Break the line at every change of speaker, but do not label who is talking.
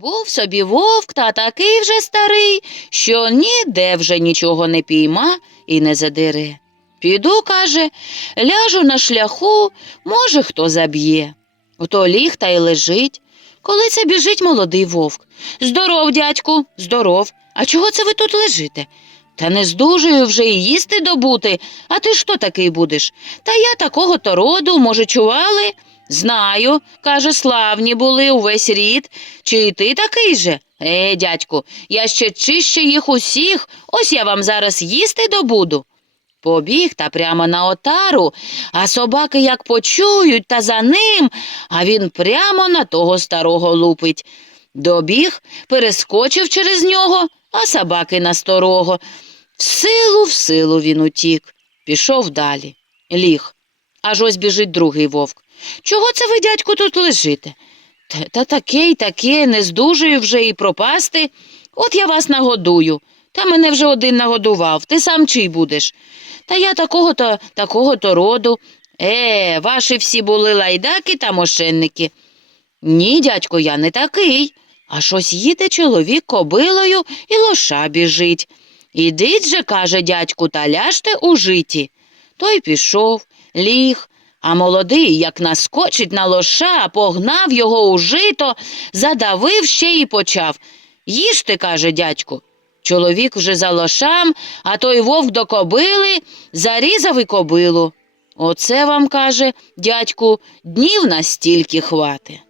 Був собі вовк та такий вже старий, що ніде вже нічого не пійма і не задире. Піду, каже, ляжу на шляху, може, хто заб'є. Ото ліг та й лежить. Коли це біжить молодий вовк. Здоров, дядьку, здоров. А чого це ви тут лежите? Та не здужую вже і їсти добути. А ти що такий будеш? Та я такого то роду, може, чували? Знаю, каже, славні були увесь рід. Чи і ти такий же? Е, дядьку, я ще чище їх усіх, ось я вам зараз їсти добуду. Побіг та прямо на отару, а собаки як почують та за ним, а він прямо на того старого лупить. Добіг, перескочив через нього, а собаки на старого. В силу, в силу він утік. Пішов далі. Ліг. Аж ось біжить другий вовк. Чого це ви, дядьку, тут лежите? Та, та таке й таке, не здужую вже і пропасти. От я вас нагодую. Та мене вже один нагодував. Ти сам чий будеш? Та я такого-то, такого-то роду. Е, ваші всі були лайдаки та мошенники. Ні, дядько, я не такий. А щось їде чоловік кобилою і лоша біжить. Ідіть же, каже дядьку, та ляжте у житі. Той пішов, ліг, а молодий, як наскочить на лоша, погнав його у жито, задавив ще й почав. Їжте, каже дядьку. Чоловік вже за лошам, а той вовк до кобили зарізав і кобилу. Оце вам, каже, дядьку, днів настільки хвати.